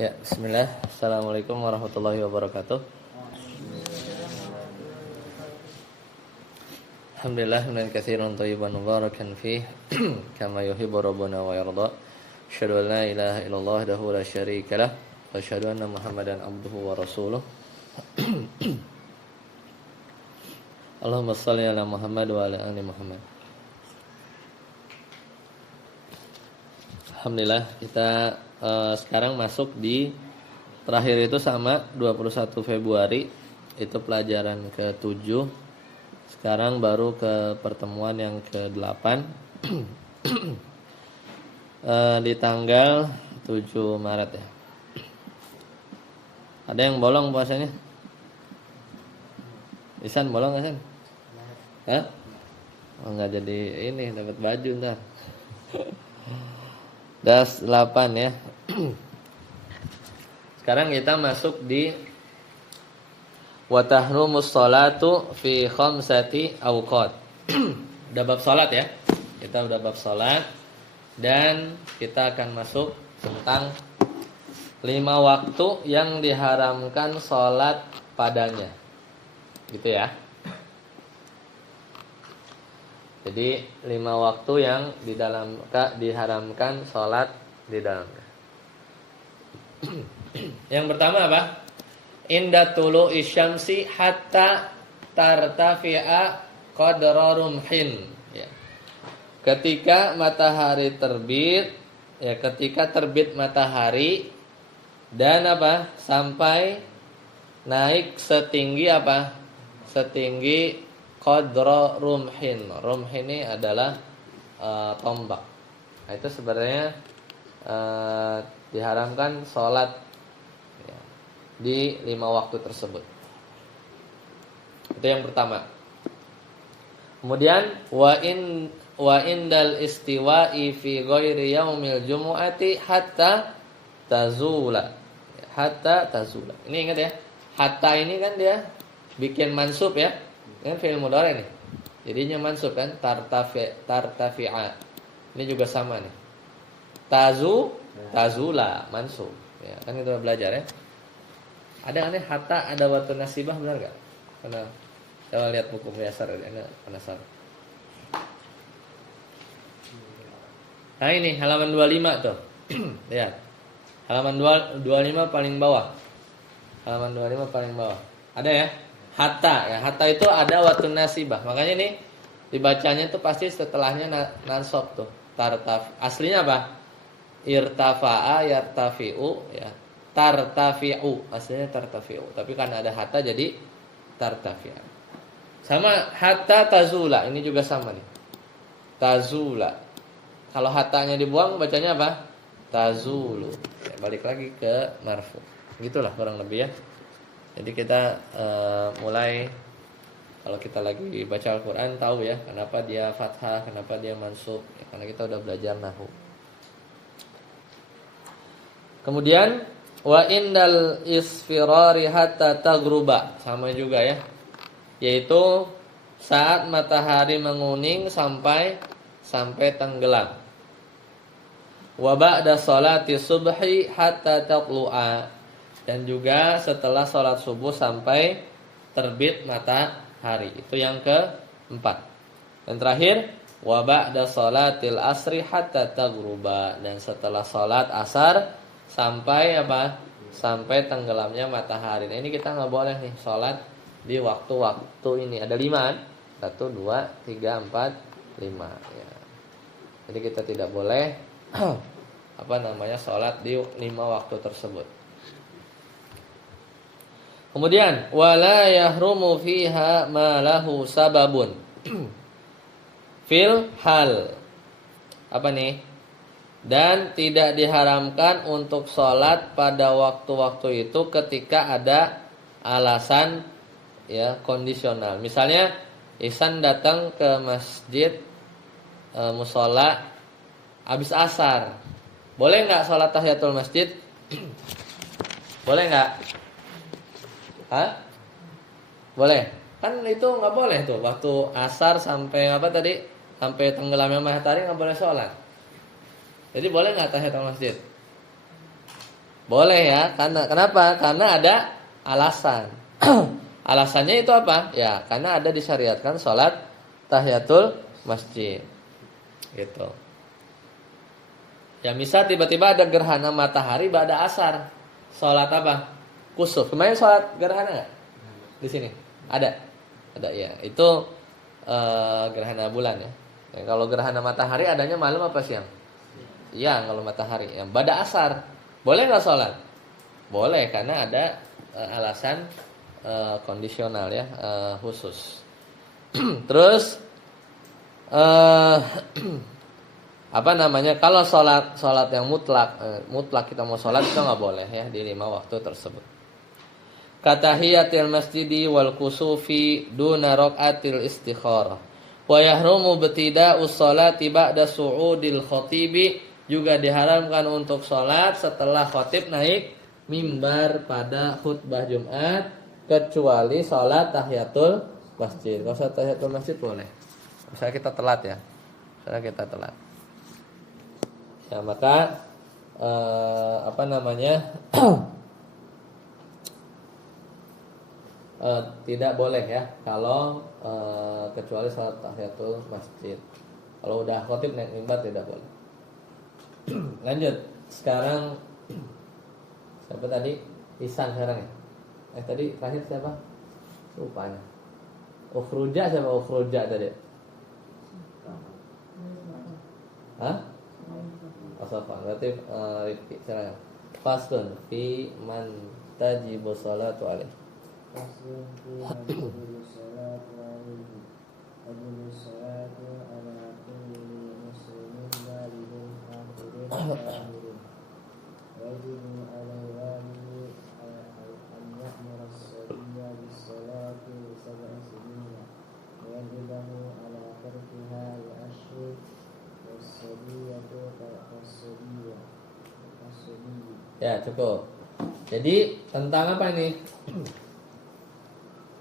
Ya, bismillah. Assalamualaikum warahmatullahi wabarakatuh. Alhamdulillah hamdan katsiran thayyiban mubarakan fih kama yuhibbu rabbuna wa yarda. Asyhadu an la ilaha illallah wahdahu la syarika lah wa asyhadu anna Muhammadan abduhu wa rasuluh. Allahumma shalli ala Muhammad wa ala ali Muhammad. Alhamdulillah kita sekarang masuk di terakhir itu sama 21 Februari itu pelajaran ke-7. Sekarang baru ke pertemuan yang ke-8 di tanggal 7 Maret ya. Ada yang bolong puasanya? Isan bolong Isan? Hah? Oh, enggak jadi ini dapat baju ntar. Das 8 ya. Sekarang kita masuk di wa tahrumus sholatu fi khamsati awqat. Udah bab salat ya. Kita udah bab salat dan kita akan masuk tentang 5 waktu yang diharamkan salat padanya. Gitu ya. Jadi 5 waktu yang di dalam diharamkan sholat di dalamnya. Yang pertama apa? Inda tulu isyamsi hatta tartafi'a qadra rumhin. Ya. Ketika matahari terbit, ya ketika terbit matahari dan apa? Sampai naik setinggi apa? Setinggi qadra rumhin. Rumh ini adalah tombak. Nah, itu sebenarnya diharamkan sholat ya, di 5 waktu tersebut. Itu yang pertama. Kemudian wa indal istiwa'i fi ghairi yaumil jumu'ati hatta tazula. Hatta tazula. Ini ingat ya. Hatta ini kan dia bikin mansub ya. Ini fi'il mudhari nih. Jadinya mansub kan tartafi'a. Ini juga sama nih. Tazula mansub. Ya, kan kita udah belajar ya. Ada kan nih hatta ada watun nasibah benar enggak? Karena coba lihat buku biasa ini penasaran. Nah ini halaman 25 tuh. Lihat. Halaman 25 paling bawah. Halaman 25 paling bawah. Ada ya? Hatta ya, hatta itu ada watun nasibah. Makanya nih dibacanya tuh pasti setelahnya nansab tuh. Tartaf. Aslinya apa? Irtafa'a yartafi'u ya. Tartafi'u. Aslinya tartafi'u. Tapi karena ada hatta jadi tartafi'a. Sama hatta tazula. Ini juga sama nih. Tazula. Kalau hattanya dibuang bacanya apa? Tazulu. Ya, balik lagi ke marfu. Gitulah kurang lebih ya. Jadi kita mulai kalau kita lagi baca Al-Quran tahu ya kenapa dia fathah, kenapa dia mansub ya, karena kita udah belajar nahwu. Kemudian wa indal isfirari hatta taghruba, sama juga ya. Yaitu saat matahari menguning sampai tenggelam. Wa ba'da sholati subhi hatta tatlu'a, dan juga setelah sholat subuh sampai terbit matahari. Itu yang keempat. Dan terakhir wa ba'da sholatil asri hatta taghruba, dan setelah sholat asar sampai apa? Sampai tenggelamnya matahari. Nah, ini kita nggak boleh nih sholat di waktu-waktu ini. Ada 5 kan? 1, 2, 3, 4, 5 ya. Jadi kita tidak boleh sholat di 5 waktu tersebut. Kemudian wala yahrumu fiha ma lahu sababun. Fil hal. Apa nih? Dan tidak diharamkan untuk sholat pada waktu-waktu itu ketika ada alasan ya kondisional. Misalnya Ihsan datang ke masjid mushola habis asar. Boleh enggak sholat tahiyatul masjid? Boleh enggak? Hah? Boleh. Kan itu nggak boleh tuh. Waktu asar sampai apa tadi? Sampai tenggelamnya matahari nggak boleh sholat. Jadi boleh nggak tahiyatul masjid? Boleh ya, karena kenapa? Karena ada alasan. Alasannya itu apa? Ya, karena ada disyariatkan sholat tahiyatul masjid. Gitu. Ya misal tiba-tiba ada gerhana matahari pada asar. Sholat apa? Kusuf. Kemarin sholat gerhana nggak? Di sini? Ada? Ada ya. Itu gerhana bulan ya. Kalau gerhana matahari adanya malam apa siang? Siang kalau matahari. Yang pada asar. Boleh nggak sholat? Boleh karena ada alasan kondisional ya, khusus. Terus apa namanya? Kalau sholat yang mutlak kita mau sholat itu nggak boleh ya di 5 waktu tersebut. Katahiyatil masjidi wal kusufi duna raqatil istikharah. Wa yahrumu ibtida'us sholati ba'da su'udil khatibi, juga diharamkan untuk sholat setelah khatib naik mimbar pada khutbah Jumat kecuali sholat tahiyatul masjid. Kalau sholat tahiyatul masjid boleh. Misalnya kita telat ya. Misalnya kita telat. Ya maka apa namanya? Tidak boleh ya kalau kecuali salat tahiyatul masjid. Kalau udah khatib naik mimbar tidak boleh. Lanjut. Sekarang siapa tadi? Ihsan sekarang ya. Tadi terakhir siapa? Rupanya. Ukhruja siapa? Ukhruja tadi. Hah? Asafa. Berarti Rifki sekarang. Faslun fi man tajibu salatu alaihi. Faslun fi man tajibu salatu alaihi. Tajibu salatu ala kulli muslimin balighin kafirin kafirin. Wajibu ala walihi an ya'mura as-sabiyya bis-salati li 7 sinina. Wajibahu ala tarkiha li 10 was-sabiyyatu kas-sabiyya. Ya cukup. Jadi tentang apa ini?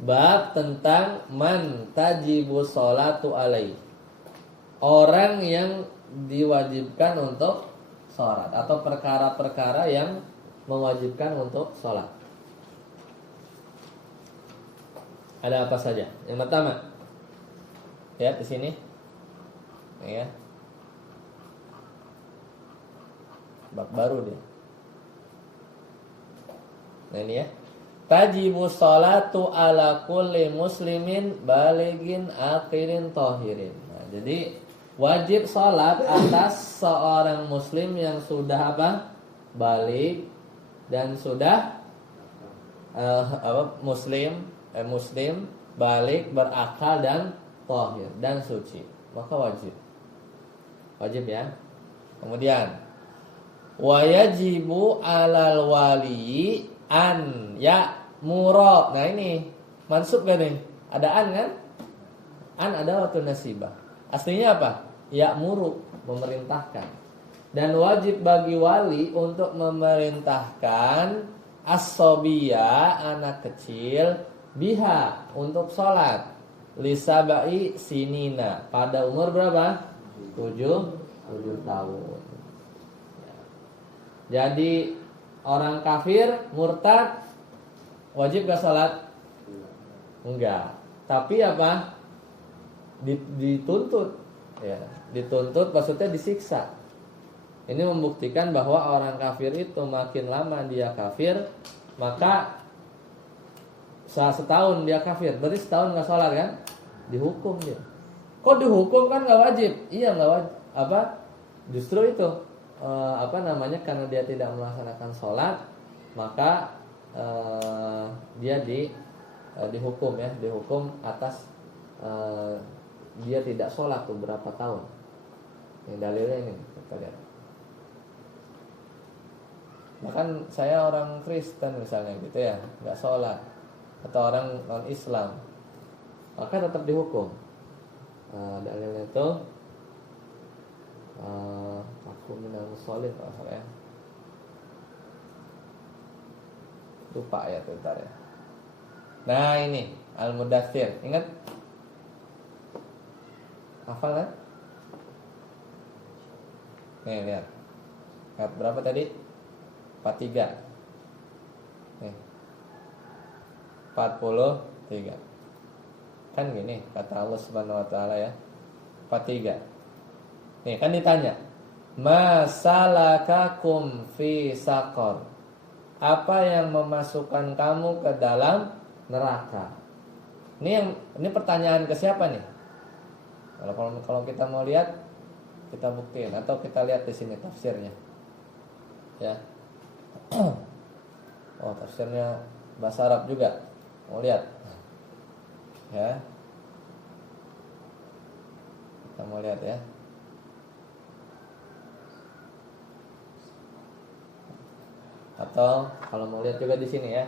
Bab tentang man tajibu sholatu alaihi. Orang yang diwajibkan untuk sholat, atau perkara-perkara yang mewajibkan untuk sholat. Ada apa saja? Yang pertama, lihat di sini, ya. Bab baru dia. Nah ini ya. Tajibu sholatu ala kulli muslimin balighin aqilin tahirin. Nah, jadi wajib sholat atas seorang muslim yang sudah apa? Baligh dan sudah muslim baligh, berakal dan tahir dan suci. Maka wajib ya. Kemudian wa yajibu alal wali an ya'mura. Nah ini mansub kan nih? Ada an kan? An ada waktu nasibah. Aslinya apa? Ya'muru, memerintahkan. Dan wajib bagi wali untuk memerintahkan as-sobiyya, anak kecil, biha, untuk sholat lisabai sinina, pada umur berapa? 7 tahun. Jadi orang kafir, murtad, wajib gak sholat? Enggak. Tapi apa? Dituntut. Ya, dituntut maksudnya disiksa. Ini membuktikan bahwa orang kafir itu makin lama dia kafir, maka setahun dia kafir, berarti setahun gak sholat kan? Dihukum dia. Kok dihukum kan gak wajib? Iya gak wajib. Apa? Justru itu. Karena dia tidak melaksanakan sholat, maka dia dihukum ya, dihukum atas dia tidak sholat tuh berapa tahun. Ini dalilnya ini kita lihat. Bahkan saya orang Kristen misalnya gitu ya, nggak sholat, atau orang non Islam, maka tetap dihukum. Dalilnya itu aku minal musholin kalau salah ya. Lupa ya bentar ya. Nah ini Al-Mudaththir, ingat? Hafal kan? Nih lihat. Ayat berapa tadi? 43. Nih. 43. Kan gini kata Allah Subhanahu wa taala ya. 43. Nih kan ditanya, "Masalakakum fi saqar?" Apa yang memasukkan kamu ke dalam neraka? Ini pertanyaan ke siapa nih? Kalau kita mau lihat, kita buktiin atau kita lihat di sini tafsirnya. Ya. Oh, tafsirnya bahasa Arab juga. Mau lihat? Ya. Kita mau lihat ya. Atau kalau mau lihat juga di sini ya,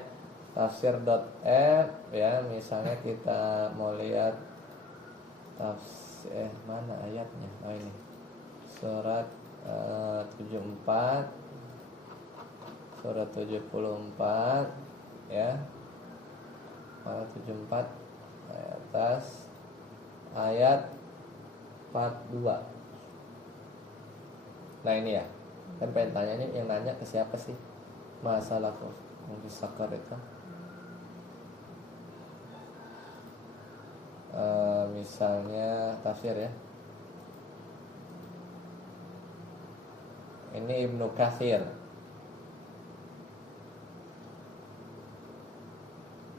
tafsir.r ya, misalnya kita mau lihat tafsir mana ayatnya? Oh ini. Surat 74 surat 74 ya. Surat 74 atas ayat 42. Nah ini ya. Kan pengen tanya nih, yang nanya ke siapa sih? Masalah kok sakar itu. Misalnya tafsir ya. Ini Ibnu Katsir.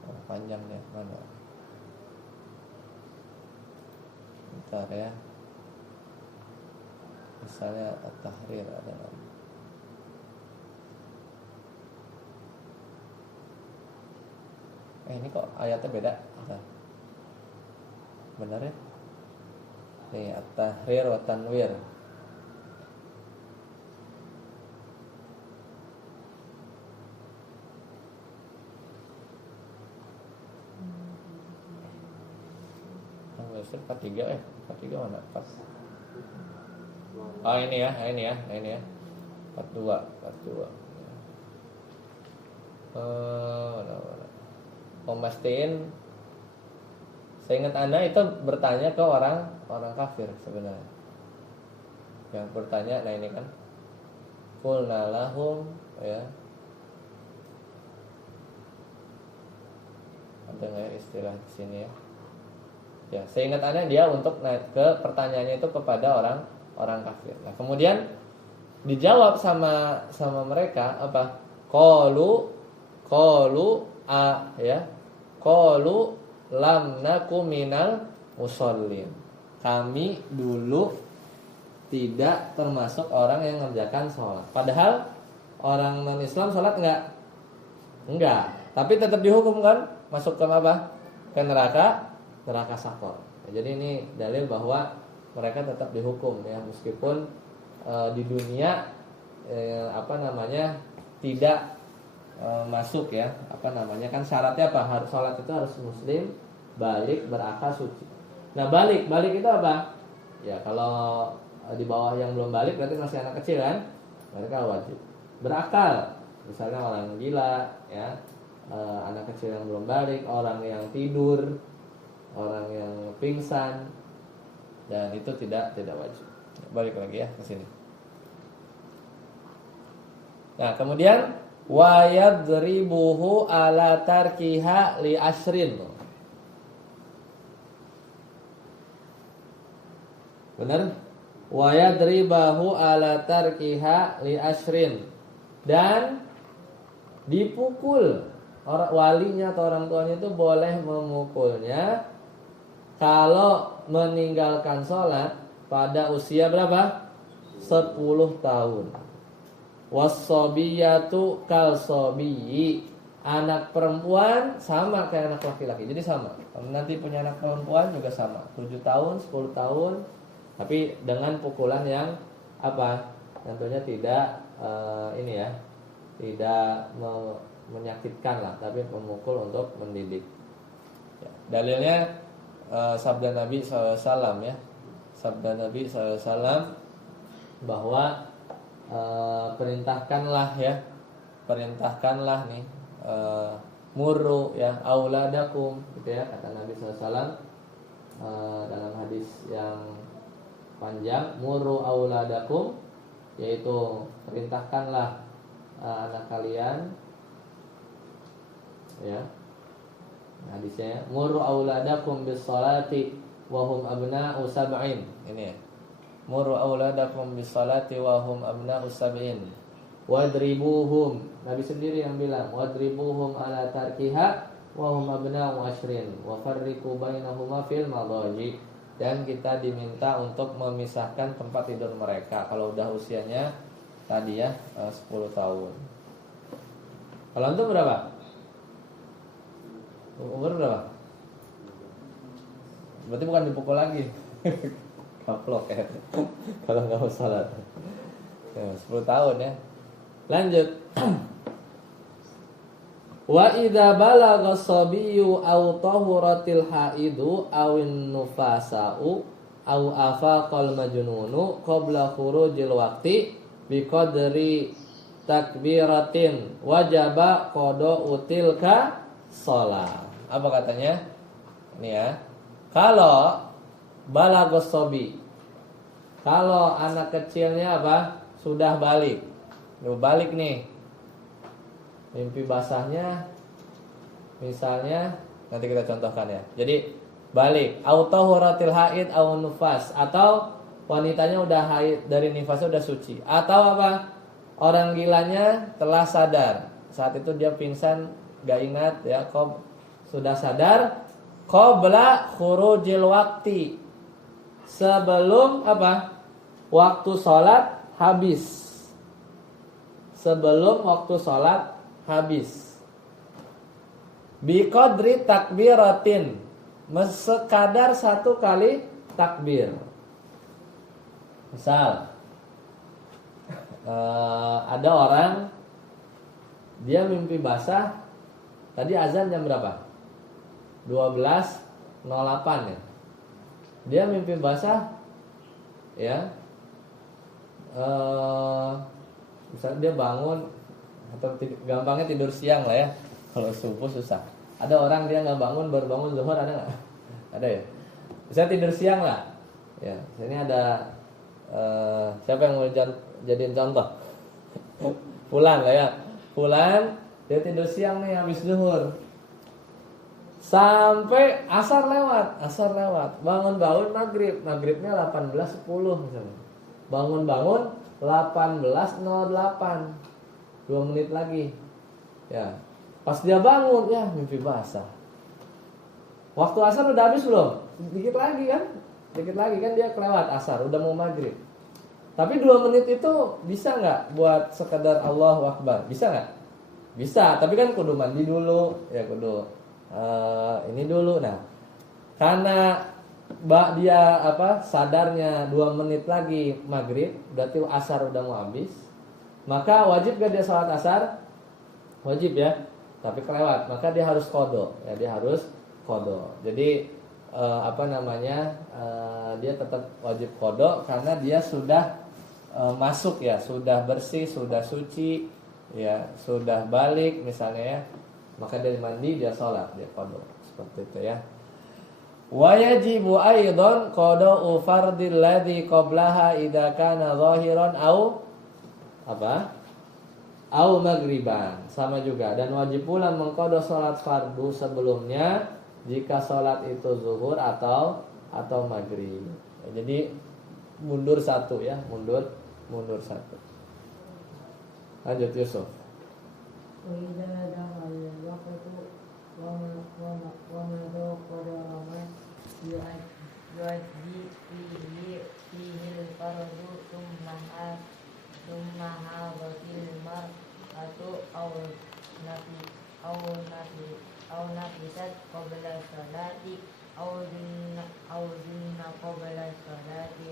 Oh, panjang ya, mana? Bentar ya. Misalnya At-Tahrir ada lagi. Ini kok ayatnya beda? Benar ya? Nih At-Tahrir wa Tanwir. Tafsir 43 43 mana? 4. Oh ini ya. 42. Mana. Memastikan, seingat Anda itu bertanya ke orang kafir sebenarnya. Yang bertanya, nah ini kan qulna lahum ya. Ada nggak ya istilah di sini ya? Ya, seingat Anda dia untuk naik ke pertanyaannya itu kepada orang kafir. Nah, kemudian dijawab sama mereka apa? Qalu ya. Qalu lam naku minal musallin. Kami dulu tidak termasuk orang yang mengerjakan sholat. Padahal orang non-Islam sholat enggak. Tapi tetap dihukum kan? Masuk ke apa? Ke neraka sakor. Jadi ini dalil bahwa mereka tetap dihukum ya, meskipun di dunia tidak masuk ya, kan syaratnya apa? Harus sholat itu harus muslim, balik, berakal, suci. Nah balik itu apa? Ya kalau di bawah yang belum balik berarti masih anak kecil kan, mereka wajib berakal. Misalnya orang gila ya, anak kecil yang belum balik, orang yang tidur, orang yang pingsan, dan itu tidak wajib. Balik lagi ya ke sini. Nah kemudian wa yadribuhu ala tarkiha li ashrin. Benar? Wa yadribahu ala tarkiha li ashrin. Dan dipukul, orang walinya atau orang tuanya itu boleh memukulnya kalau meninggalkan sholat pada usia berapa? 10 tahun. Wassobiyatu kalsobiyyi. Anak perempuan sama kayak anak laki-laki. Jadi sama. Kalau nanti punya anak perempuan juga sama. 7 tahun, 10 tahun. Tapi dengan pukulan yang apa? Tentunya tidak tidak menyakitkan lah, tapi memukul untuk mendidik. Ya, dalilnya sabda Nabi SAW ya. Sabda Nabi SAW bahwa perintahkanlah nih murru ya auladakum gitu ya, kata Nabi SAW dalam hadis yang panjang, murru auladakum, yaitu perintahkanlah anak kalian Ya. Hadisnya muru auladakum bis salati wa hum abna'u sab'in. Ini ya. Muru auladakum bis salati wa hum abna'u sab'in. Wadribuhum. Nabi sendiri yang bilang, wadribuhum ala tarkiha wa hum abna'u ashrin wa farriqu bainahuma fil madaji. Dan kita diminta untuk memisahkan tempat tidur mereka kalau udah usianya tadi ya 10 tahun. Kalau antum berapa? Umur berapa? Berarti bukan dipukul lagi. Kaplok ya. Kalau nggak mau salat. Ya, 10 tahun ya. Lanjut. Wa idza balagha as-sabiyyu aw tahuratil haidu awin nufasa'u aw afaqal majnunu qabla khurujil waqti biqadri takbiratin wajaba qada'u tilka shalah. Apa katanya? Ini ya. Kalau balagha as-sabi, kalau anak kecilnya apa? Sudah balik. Udah balik nih. Mimpi basahnya misalnya nanti kita contohkan ya. Jadi balik autohuratil haid au nufas, atau wanitanya udah haid dari nifasnya udah suci, atau apa? Orang gilanya telah sadar. Saat itu dia pingsan, gak ingat ya, sudah sadar qabla khurujil waqti. Sebelum apa? Waktu sholat habis. Sebelum waktu sholat habis. Biqadri takbiratin, sekadar 1 kali takbir. Misal ada orang dia mimpi basah. Tadi azan jam berapa? 12.08 ya. Dia mimpi basah ya. Misalnya dia bangun, atau gampangnya tidur siang lah ya. Kalau subuh susah. Ada orang dia nggak bangun, baru bangun zuhur, ada nggak? Ada ya. Bisa tidur siang lah. Ya, sini ada siapa yang mau jadiin contoh? Fulan lah ya. Fulan dia tidur siang nih habis zuhur. Sampai asar lewat. Bangun-bangun maghrib. Maghribnya 18.10 misalnya. Bangun-bangun 18.08. 2 menit lagi. Ya. Pas dia bangun, ya mimpi basah. Waktu asar udah habis belum? Dikit lagi kan? Dia kelewat asar, udah mau maghrib. Tapi 2 menit itu bisa nggak buat sekedar Allahu Akbar? Bisa nggak? Bisa, tapi kan kudu mandi dulu, ya kudu ini dulu. Nah, karena dia sadarnya 2 menit lagi maghrib, berarti asar udah mau habis. Maka wajib gak dia sholat asar? Wajib ya, tapi kelewat. Maka dia harus qadha. Ya, dia harus qadha. Jadi dia tetap wajib qadha karena dia sudah masuk ya, sudah bersih, sudah suci, ya, sudah balik misalnya ya. Maka dia mandi, dia sholat, dia qadha. Seperti itu ya. Wa yajibu aidan qada'u fardil ladzi qablaha idza kana zahiran au maghriban, sama juga. Dan wajib pula mengqadha salat fardu sebelumnya jika salat itu zuhur atau maghrib. Jadi mundur 1 ya, mundur 1. Lanjut Yusuf. nafisat qabla salati aw dunna qabla salati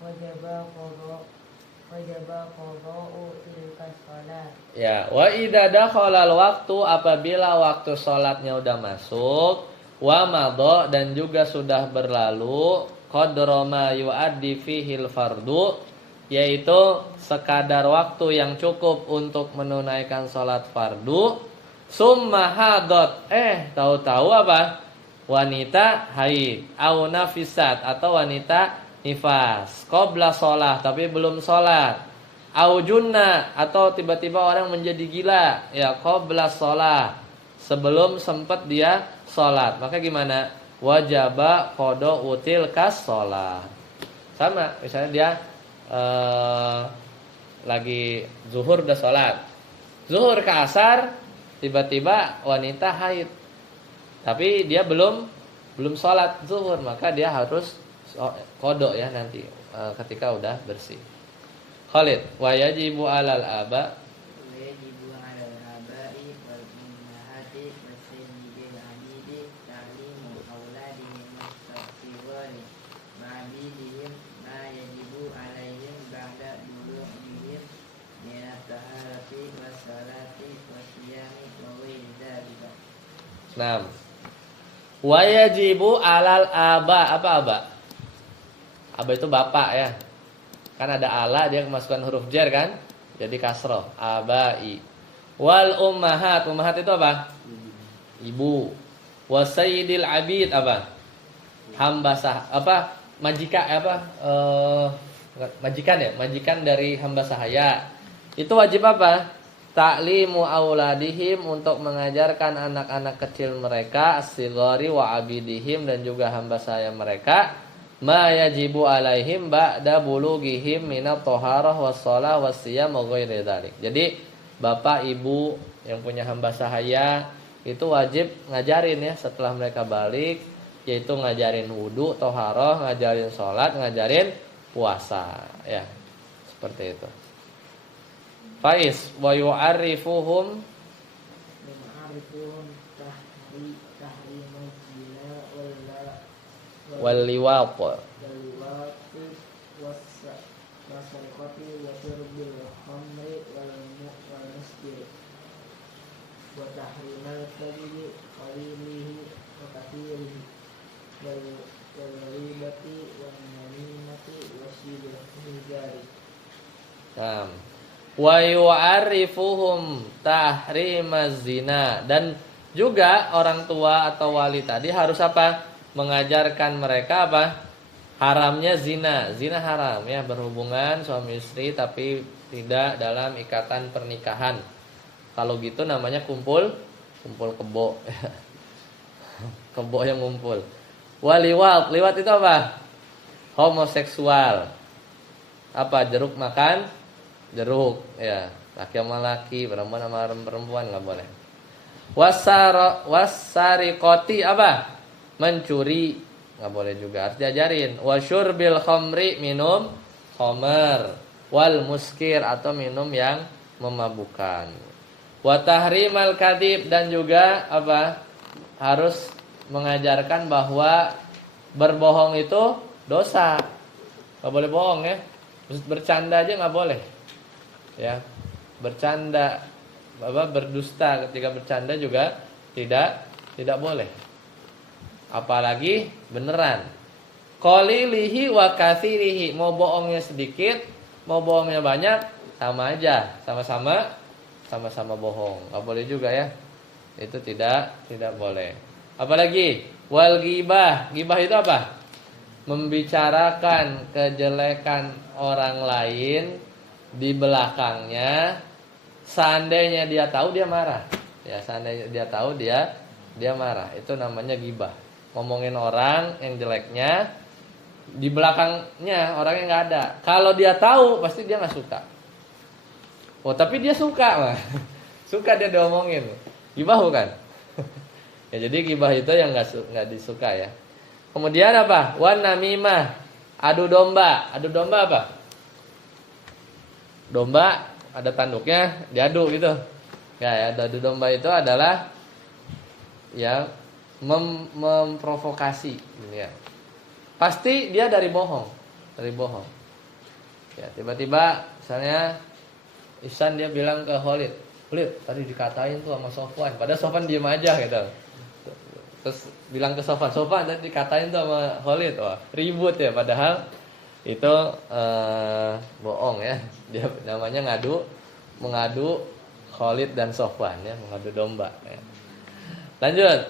wajaba qada'u tilka shalat. Ya, wa idza dakhalal waktu, apabila waktu salatnya udah masuk, wa madha, dan juga sudah berlalu, qadra ma yuaddi fihil fardu, yaitu sekadar waktu yang cukup untuk menunaikan salat fardu. Summa hadat, tahu-tahu apa? Wanita haid, au nafisat, atau wanita nifas, qabla shalah, tapi belum salat. Au junna, atau tiba-tiba orang menjadi gila, ya, qabla shalah, sebelum sempat dia sholat, maka gimana? Wajaba qada'u tilkas shalah. Sama, misalnya dia lagi zuhur udah sholat, zuhur ke asar, tiba-tiba wanita haid, tapi dia belum sholat zuhur, maka dia harus qada ya nanti ketika udah bersih. Khalid, wa yajibu 'alal aba ويجب على الآباء والأمهات وسيد العبيد تعليم أولادهم الصغار وعبيدهم ما يجب عليهم بعد بلوغهم من الطهارة والصلاة والصيام وغير ذلك. Nah, wa yajibu 'alal aba, apa aba? Aba itu bapak ya. Kan ada ala, dia kemasukan huruf jar kan? Jadi kasroh, abai. Wal ummahat, ummahat itu apa? Ibu. Wasayyidil abid apa? Hamba sah, apa? Majika apa? Majikan ya, majikan dari hamba sahaya. Itu wajib apa? Ta'limu auladihim, untuk mengajarkan anak-anak kecil mereka, as-sighari wa abidihim, dan juga hamba sahaya mereka, ma yajibu alaihim ba'da bulughihim minat thaharah was-shalah was-siyam wa ghairi dzalik. Jadi bapak ibu yang punya hamba sahaya itu wajib ngajarin ya setelah mereka balik, yaitu ngajarin wudu, thaharah, ngajarin salat, ngajarin puasa ya. Seperti itu. Faiz wa yu'arrifuhum ومعرفهم تحريم الزنا wal liwat. واللواط والسرقة وشرب الخمر والمسكر وتحريم الكذب قليله وكثيره والغيبة والنميمة وشبه ذلك. Wa yu'arrifuhum tahrimaz zina, dan juga orang tua atau wali tadi harus apa? Mengajarkan mereka apa? Haramnya zina. Zina haram ya, berhubungan suami istri tapi tidak dalam ikatan pernikahan. Kalau gitu namanya kumpul kebo. Kebo yang ngumpul. Waliwat, liwat itu apa? Homoseksual. Apa? Jeruk makan jeruk ya, laki sama laki, perempuan sama perempuan nggak boleh. Wasariqoti apa? Mencuri nggak boleh juga, harus diajarin. Wasyurbil khamri, minum khamr. Wal muskir, atau minum yang memabukkan. Wa tahrimal kadhib, dan juga apa? Harus mengajarkan bahwa berbohong itu dosa. Nggak boleh bohong ya. Bercanda aja nggak boleh. Ya, bercanda, berdusta ketika bercanda juga tidak boleh. Apalagi beneran. Qalilihi wa katsirihi, mau bohongnya sedikit, mau bohongnya banyak, sama aja, sama-sama bohong. Enggak boleh juga ya. Itu tidak boleh. Apalagi wal ghibah. Ghibah itu apa? Membicarakan kejelekan orang lain di belakangnya, seandainya dia tahu dia marah. Ya, seandainya dia tahu dia marah. Itu namanya ghibah. Ngomongin orang yang jeleknya di belakangnya, orangnya nggak ada. Kalau dia tahu pasti dia nggak suka. Oh, tapi dia suka mah. Suka dia diomongin. Ghibah bukan? Ya, jadi ghibah itu yang nggak disuka ya. Kemudian apa? Wan namimah, adu domba. Adu domba apa? Domba ada tanduknya, diadu gitu. Ya, adu domba itu adalah ya memprovokasi ya. Pasti dia dari bohong. Ya, tiba-tiba misalnya Ihsan dia bilang ke Khalid, tadi dikatain tuh sama Sofwan, padahal Sofwan diem aja gitu. Terus bilang ke Sofwan tadi dikatain tuh sama Khalid, wah ribut ya, padahal itu bohong ya. Dia namanya mengadu Khalid dan Sofwan ya, mengadu domba ya. Lanjut.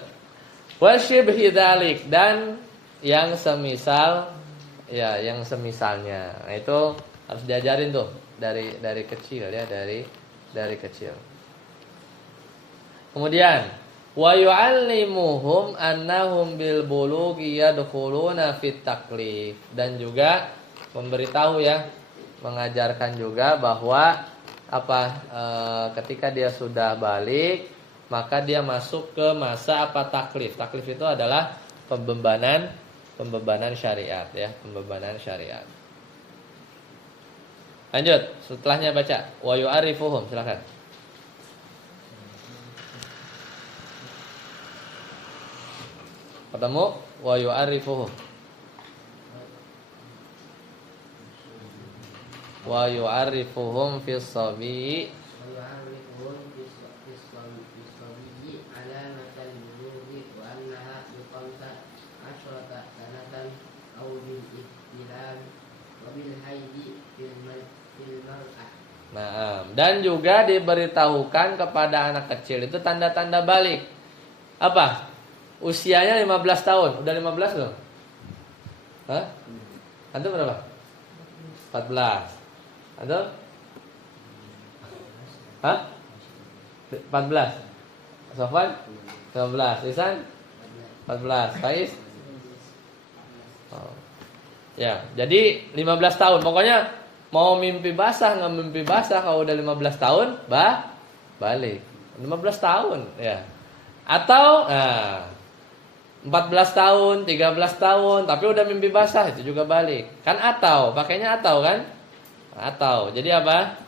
Wasyibhi dzalik, dan yang semisal ya, yang semisalnya. Nah, itu harus diajarin tuh dari kecil ya, dari kecil. Kemudian wa yu'allimuhum annahum bil bulughi yadkhuluna fit taklif, dan juga memberitahu ya, mengajarkan juga bahwa ketika dia sudah balik maka dia masuk ke masa taklif. Taklif itu adalah pembebanan syariat ya, pembebanan syariat. Lanjut, setelahnya baca wa yu'arifuhum, silakan. Ketemu wa yu'arifuhum. Wa yu'arifuhum fis sabi. ويعرفهم بالصبي علامة البلوغ وأنها بخمس عشرة سنة أو بالاحتلام وبالحيض في المرأة. Nah, dan juga diberitahukan kepada anak kecil itu tanda-tanda balik. Apa? Usianya 15 tahun. Udah 15 belum? Hah? Antum berapa? 14. Antum? Hah? 14. Sofwan? 15. Ihsan? 14. Faiz? Oh. Ya, jadi 15 tahun. Pokoknya mau mimpi basah, nggak mimpi basah, kalau udah 15 tahun, balik. 15 tahun, ya. Atau 14 tahun, 13 tahun, tapi udah mimpi basah, itu juga balik. Kan atau, pakainya atau kan? Atau. Jadi apa?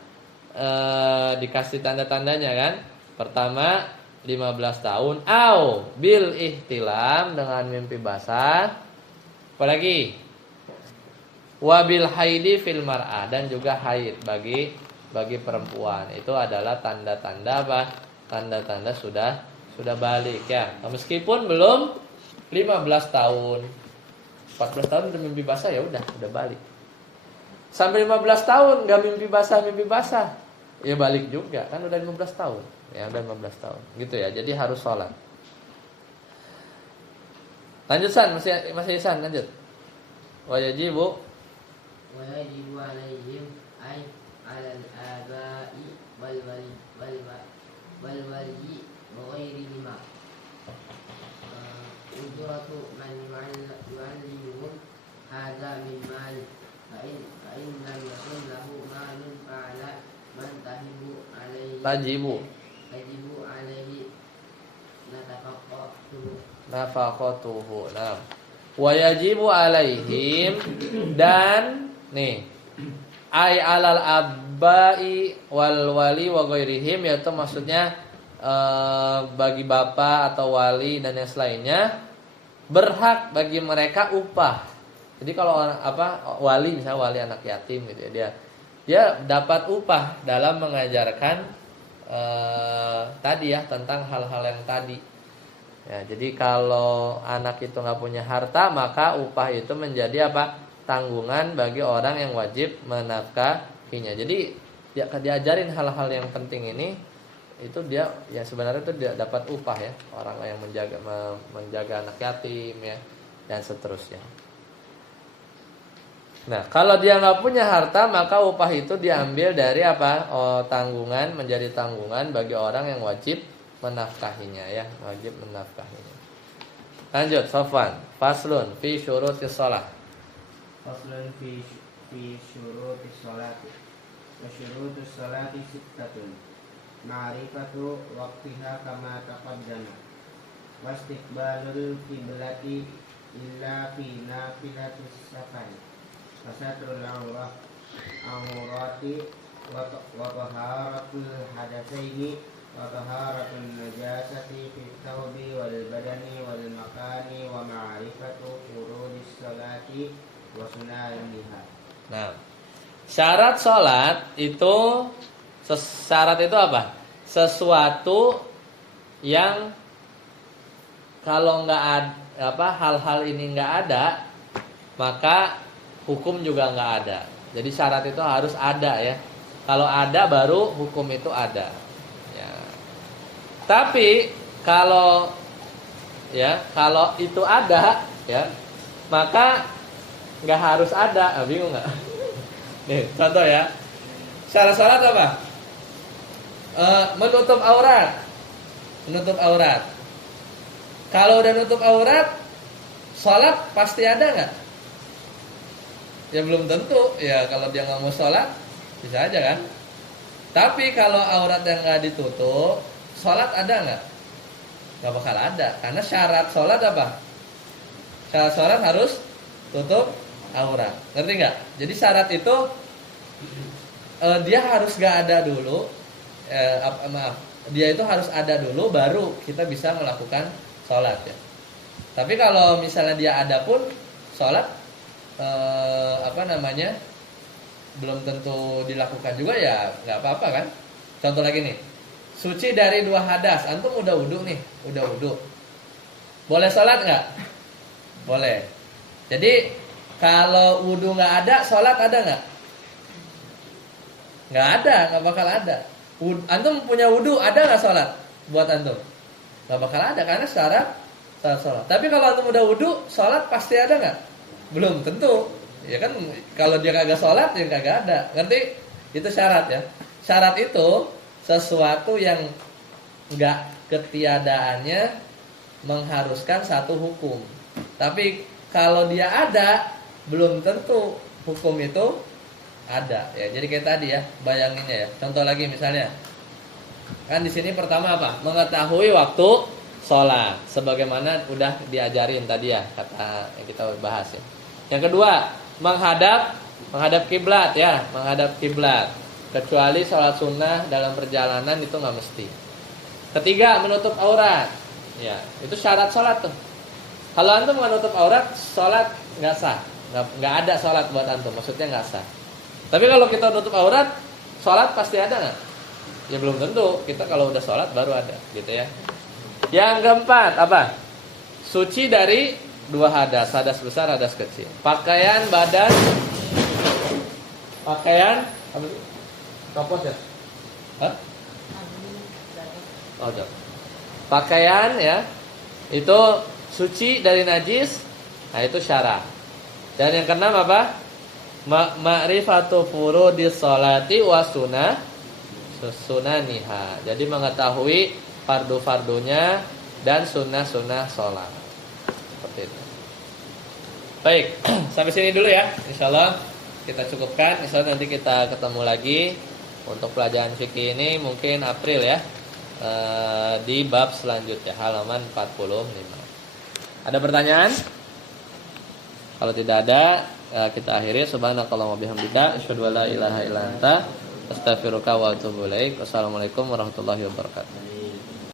Dikasih tanda-tandanya kan. Pertama 15 tahun, au bil ihtilam, dengan mimpi basah. Apalagi wabil haidi fil mar'ah, dan juga haid bagi perempuan. Itu adalah tanda-tanda apa? Tanda-tanda sudah balik ya. Meskipun belum 15 tahun. 14 tahun udah mimpi basah, ya udah balik. Sampai 15 tahun enggak mimpi basah, ya balik juga, kan udah 15 tahun. Ya udah 15 tahun. Gitu ya. Jadi harus sholat. Lanjut San, masih San, lanjut. Wajibu alaihim ay alal abai wal wali wa ghairihima ujratu man yu'allimuhum hadza min mal fa in lam yakun lahu malun fa'ala man tajibu alaihi nafaqatuhu. Nah, wa yajibu alaihim, dan nih ay alal abai wal wali wa ghairihim, yaitu maksudnya bagi bapak atau wali dan yang selainnya, berhak bagi mereka upah. Jadi kalau orang wali, misalnya wali anak yatim gitu ya, dia dapat upah dalam mengajarkan tadi ya, tentang hal-hal yang tadi. Ya, jadi kalau anak itu nggak punya harta, maka upah itu menjadi tanggungan bagi orang yang wajib menafkahinya. Jadi dia diajarin hal-hal yang penting ini, itu dia ya sebenarnya itu dia dapat upah ya, orang yang menjaga anak yatim ya, dan seterusnya. Nah, kalau dia nggak punya harta, maka upah itu diambil dari tanggungan, menjadi tanggungan bagi orang yang wajib menafkahinya ya, wajib menafkahinya. Lanjut, Sofwan. Faslun fi syurutis shalah. Faslun fi syurutis sholati. Wa syurutus sholati sittatun. Ma'rifatu waqtiha kama taqaddama. Wastiqbalul qiblati illa fi nafilatis safari. Wasatrul awrati wa taharatul hadatsaini wa taharatun najasati fi thawbi wal badani wal makani wa ma'rifatu furudis salati wa sunaniha. Nah, syarat salat itu apa? Sesuatu yang kalau nggak ada hal-hal ini nggak ada, maka hukum juga nggak ada. Jadi syarat itu harus ada ya. Kalau ada baru hukum itu ada. Ya. Tapi kalau itu ada ya, maka nggak harus ada. Bingung nggak? Nih contoh ya. Syarat sholat apa? Menutup aurat. Menutup aurat. Kalau udah nutup aurat, sholat pasti ada nggak? Ya belum tentu. Ya kalau dia nggak mau sholat, bisa aja kan. Tapi kalau aurat yang nggak ditutup, sholat ada nggak? Nggak bakal ada. Karena syarat sholat apa? Syarat sholat harus tutup aurat. Ngerti nggak? Jadi syarat itu dia harus nggak ada dulu. Dia itu harus ada dulu baru kita bisa melakukan sholat ya. Tapi kalau misalnya dia ada pun sholat belum tentu dilakukan juga ya nggak apa-apa kan. Contoh lagi nih, suci dari 2 hadas. Antum udah wudu nih, udah wudu. Boleh sholat nggak? Boleh. Jadi kalau wudu nggak ada, sholat ada nggak? Nggak ada, nggak bakal ada. Antum punya wudu, ada nggak sholat buat antum? Nggak bakal ada karena syarat sholat. Tapi kalau antum udah wudu, sholat pasti ada nggak? Belum tentu. Ya kan kalau dia kagak sholat, ya kagak ada. Ngerti? Itu syarat ya. Syarat itu sesuatu yang nggak ketiadaannya mengharuskan satu hukum. Tapi kalau dia ada, belum tentu hukum itu ada ya. Jadi kayak tadi ya, bayanginnya ya. Contoh lagi misalnya, kan di sini pertama apa? Mengetahui waktu sholat, sebagaimana udah diajarin tadi ya, kata yang kita bahas ya. Yang kedua, menghadap kiblat ya, menghadap kiblat. Kecuali sholat sunnah dalam perjalanan itu nggak mesti. Ketiga, menutup aurat. Ya, itu syarat sholat tuh. Kalau antum menutup aurat, sholat nggak sah, nggak ada sholat buat antum. Maksudnya nggak sah. Tapi kalau kita nutup aurat, sholat pasti ada nggak? Ya belum tentu. Kita kalau udah sholat baru ada, gitu ya. Yang keempat apa? Suci dari 2 hadas, hadas besar, hadas kecil. Pakaian badan, pakaian apa itu? Copot ya? Hah? Oh, udah. Pakaian ya, itu suci dari najis. Nah itu syarat. Dan yang keenam apa? Ma'rifatu furudis sholati wa sunaniha. Jadi mengetahui fardu-fardunya dan sunnah-sunnah sholat. Seperti itu. Baik, sampai sini dulu ya. Insyaallah kita cukupkan. Insyaallah nanti kita ketemu lagi untuk pelajaran fikih ini mungkin April ya. Di bab selanjutnya halaman 45. Ada pertanyaan? Kalau tidak ada, kita akhiri. Subhanakallahumma bihamdika asyhadu an la ilaha illa anta astaghfiruka wa atubu ilaik. Wassalamualaikum warahmatullahi wabarakatuh.